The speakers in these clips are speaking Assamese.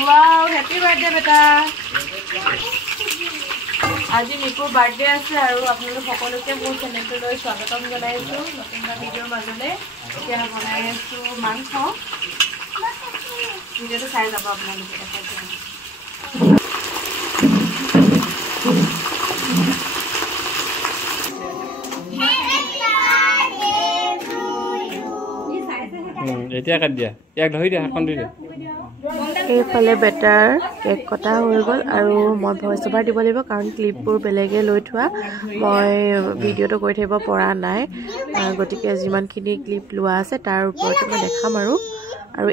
wow, happy birthday beta. আজি মিকুৰ বাৰ্থডে আছে আৰু আপোনালোক সকলোকে মোৰ চেনেলটোলৈ স্বাগতম জনাইছোঁ নতুন এটা ভিডিঅ'ৰ মাজলৈ এতিয়া বনাই আছোঁ মাংস ভিডিঅ'টো চাই যাব আপোনালোকে এতিয়া কাট দিয়া ইয়াক ধৰি দিয়া হাতখন ধৰি দিয়া এইফালে বেটাৰ কেক কটা হৈ গ'ল আৰু মই ভইচ অভাৰ দিব লাগিব কাৰণ ক্লিপবোৰ বেলেগে লৈ থোৱা মই ভিডিঅ'টো কৰি থাকিব পৰা নাই গতিকে যিমানখিনি ক্লিপ লোৱা আছে তাৰ ওপৰতে মই দেখাম আৰু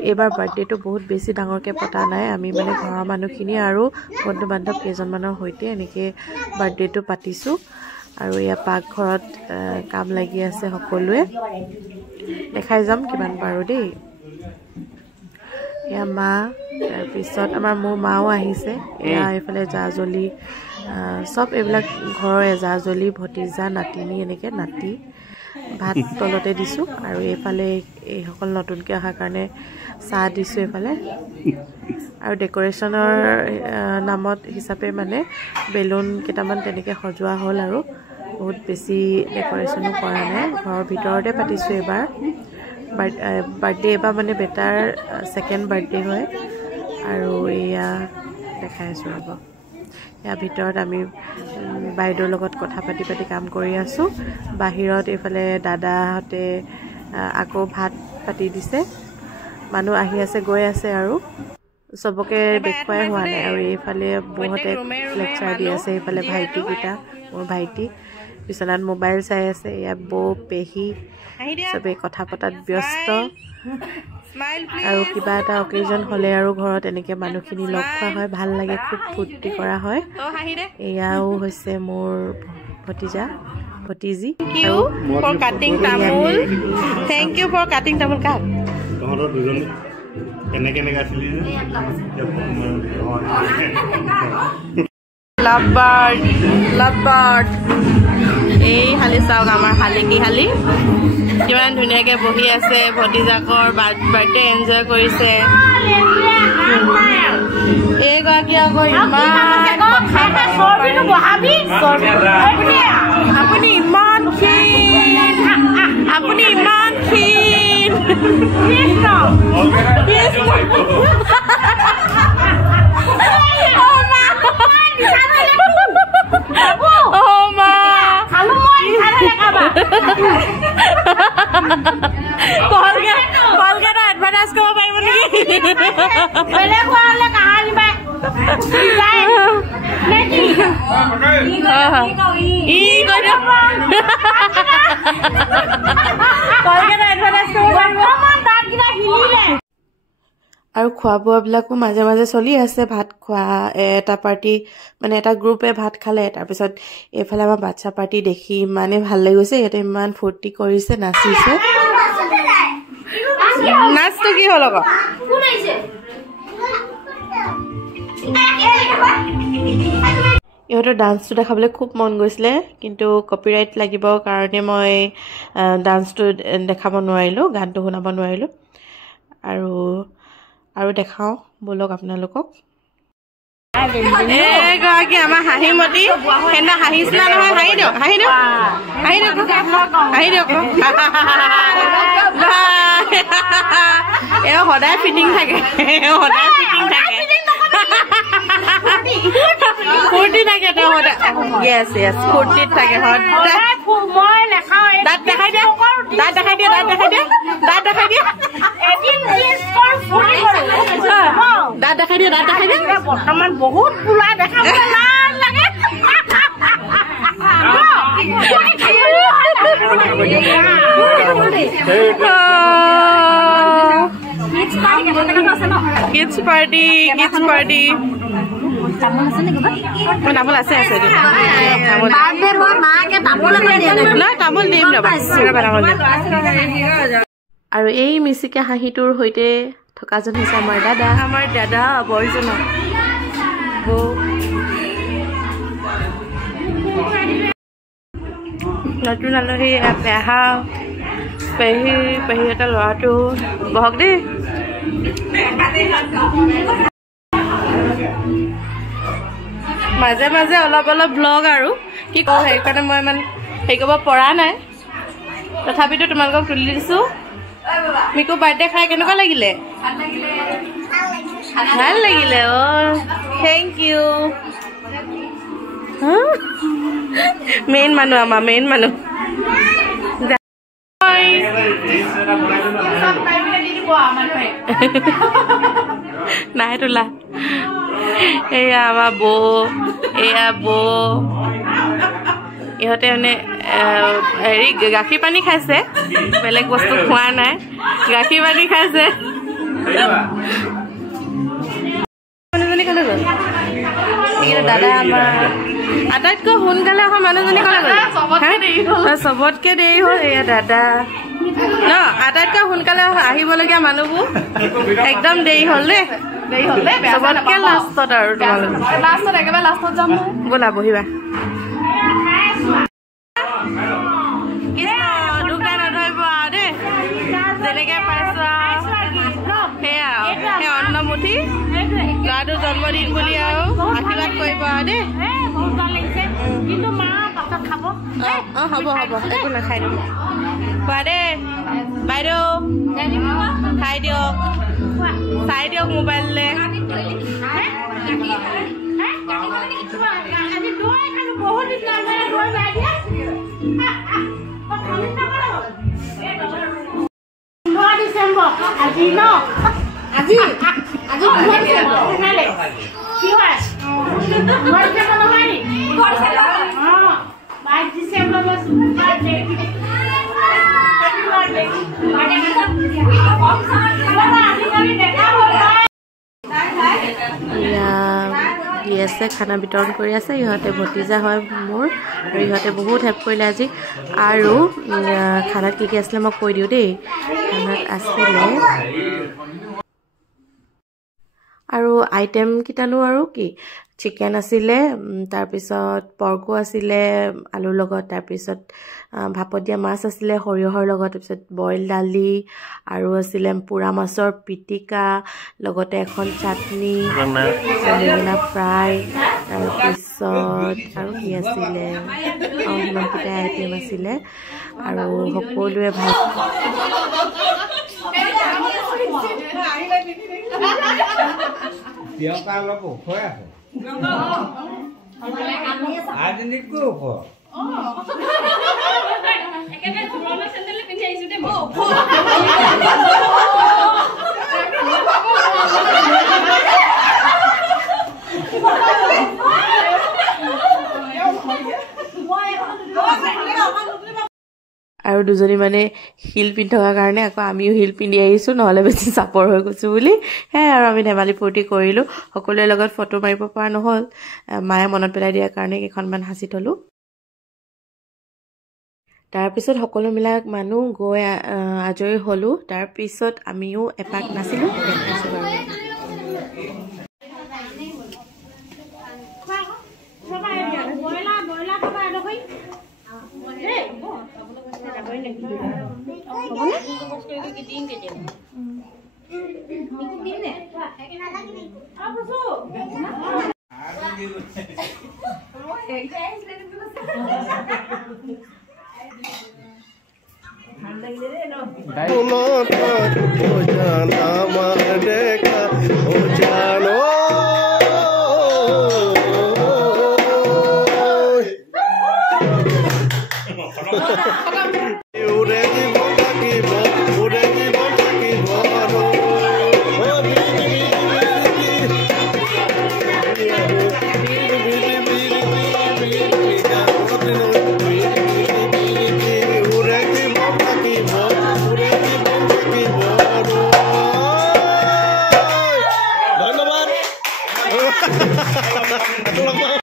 এইবাৰ বাৰ্থডেটো বহুত বেছি ডাঙৰকৈ পতা নাই আমি মানে ঘৰৰ মানুহখিনি আৰু বন্ধু বান্ধৱ কেইজনমানৰ সৈতে এনেকৈ বাৰ্থডেটো পাতিছোঁ আৰু এয়া পাকঘৰত কাম লাগি আছে সকলোৱে দেখাই যাম কিমান পাৰোঁ দেই এয়া মা তাৰপিছত আমাৰ মোৰ মাও আহিছে এয়া এইফালে জাজলি চব এইবিলাক ঘৰৰ জাজলি ভতিজা নাতিনী এনেকৈ নাতি ভাত তলতে দিছোঁ আৰু এইফালে এইসকল নতুনকৈ অহাৰ কাৰণে চাহ দিছোঁ এইফালে আৰু ডেক'ৰেশ্যনৰ নামত হিচাপে মানে বেলুন কেইটামান তেনেকৈ সজোৱা হ'ল আৰু বহুত বেছি ডেক'ৰেশ্যনো কৰা নাই ঘৰৰ ভিতৰতে পাতিছোঁ এইবাৰ বাৰ্থডে এবাৰ মানে বেটাৰ ছেকেণ্ড বাৰ্থডে হয় আৰু এয়া দেখাই আছোঁ ৰ'ব ইয়াৰ ভিতৰত আমি বাইদেউৰ লগত কথা পাতি কাম কৰি আছোঁ বাহিৰত এইফালে দাদাহঁতে আকৌ ভাত পাতি দিছে মানুহ আহি আছে গৈ আছে আৰু চবকে দেখুৱাই হোৱা নাই আৰু এইফালে বৌহঁতে লেকচাৰ দি আছে এইফালে ভাইটিকেইটা মোৰ ভাইটি বিচনাত মোবাইল চাই আছে ইয়াত বৌ পেহী চবে কথা পতাত ব্যস্ত আৰু কিবা এটা অকেজন হ'লে আৰু ঘৰত এনেকৈ মানুহখিনি লগ খোৱা হয় ভাল লাগে খুব ফূৰ্তি কৰা হয় এয়াও হৈছে মোৰ ভতিজি থেংক ইউ ফৰ কাটিং তামোল কাট লাভবাৰ্ড এই শালি চাওক আমাৰ শালিকি শালি কিমান ধুনীয়াকৈ বহি আছে ভতিজাকৰ বাৰ্থডে এনজয় কৰিছে এইগৰাকী আকৌ আপুনি ইমান ক্ষীণ কলগেটৰ এডভাৰটাইজ কৰিব পাৰিব নেকি আৰু খোৱা বোৱাবিলাকো মাজে মাজে চলি আছে ভাত খোৱা এটা পাৰ্টি মানে এটা গ্ৰুপে ভাত খালে তাৰপিছত এইফালে আমাৰ বাচ্ছা পাৰ্টি দেখি ইমানেই ভাল লাগি গৈছে ইয়াতে ইমান ফূৰ্তি কৰিছে নাচিছে নাচটো কি হ'ল আকৌ ইহঁতৰ ডান্সটো দেখাবলৈ খুব মন গৈছিলে কিন্তু কপিৰাইট লাগিব কাৰণে মই ডান্সটো দেখাব নোৱাৰিলোঁ গানটো শুনাব নোৱাৰিলোঁ আৰু দেখাওঁ বলক আপোনালোকক এগৰাকী আমাৰ হাঁহিমতী সেইদিনা হাঁহিছিলা নহয় হাঁহি দিয়ক এওঁ সদায় ফিটিং থাকে ফূৰ্তি থাকে তেওঁ সদায় য়েছ ফূৰ্তিত থাকে সদায় দাঁত দেখাই দিয়ে বৰ্তমান বহুত পুৰা দেখা লাগে কিডছ পাৰ্টি তামোল আছে তামোল দিম আৰু এই মিচিকে হাঁহিটোৰ সৈতে থকাজন হৈছে আমাৰ দাদা বৰজনা নতুন আলহী পেহা পেহী এটা ল'ৰাটো বহক দেই মাজে মাজে অলপ অলপ ব্লগ আৰু কি কওঁ সেইকাৰণে মই ইমান হেৰি কৰিব পৰা নাই তথাপিতো তোমালোকক তুলি দিছোঁ মিকু বাৰ্থডে খাই কেনেকুৱা লাগিলে ভাল লাগিলে থেংক ইউ মেইন মানুহ আমাৰ মেইন মানুহ নাই তোলা এয়া আমাৰ এয়া ইহঁতে মানে হেৰি গাখীৰ পানী খাইছে বেলেগ বস্তু খোৱা নাই গাখীৰ পানী খাইছে দাদা আমাৰ আটাইতকৈ সোনকালে অহা মানুহজনী কলে গ'ল চবতকে দেৰি হ'ল এয়া দাদা ন আটাইতকৈ সোনকালে আহিবলগীয়া মানুহবোৰ একদম দেৰি হ'ল দেই চবতকে লাষ্টত আৰু লাষ্টত একেবাৰে লাষ্টত যাম ব'লা বহিবা যেনেকে পাইছো সেয়া সেই অন্নমুঠি ল'ৰাটো জন্মদিন বুলি আৰু আশীৰ্বাদ কৰিব দেই হ'ব একো নাখাই দিম খোৱা দেই বাইদেউ খাই দিয়ক চাই দিয়ক মোবাইললৈ আজি ন আজি আজি কি হয় আছে খানা বিতৰণ কৰি আছে ইহঁতে ভতিজা হয় মোৰ আৰু ইহঁতে বহুত হেল্প কৰিলে আজি আৰু খানাত কি কি আছিলে মই কৈ দিওঁ দেই খানাত আছিলে আৰু আইটেম কিটানো আৰু কি চিকেন আছিলে তাৰপিছত পৰ্কো আছিলে আলুৰ লগত তাৰপিছত ভাপত দিয়া মাছ আছিলে সৰিয়হৰ লগত তাৰপিছত বইল দালি আৰু আছিলে পুৰা মাছৰ পিটিকা লগতে এখন চাটনি বেঙেনা ফ্ৰাই তাৰপিছত আৰু কি আছিলে সিমানকেইটা আইটেম আছিলে আৰু সকলোৱে ভাল আৰু দুজনী মানে হিল পিন্ধি থকাৰ কাৰণে আকৌ আমিও হিল পিন্ধি আহিছোঁ নহ'লে বেছি চাপৰ হৈ গৈছোঁ বুলি সেয়াই আৰু আমি ধেমালি ফূৰ্তি কৰিলোঁ সকলোৰে লগত ফটো মাৰিব পৰা নহ'ল মায়ে মনত পেলাই দিয়াৰ কাৰণে কেইখনমান সাঁচি থলোঁ তাৰপিছত সকলোবিলাক মানুহ গৈ আজৰি হ'লোঁ তাৰপিছত আমিও এপাক নাছিলোঁ দেখাইছোঁ বাৰু ভাল লাগিলে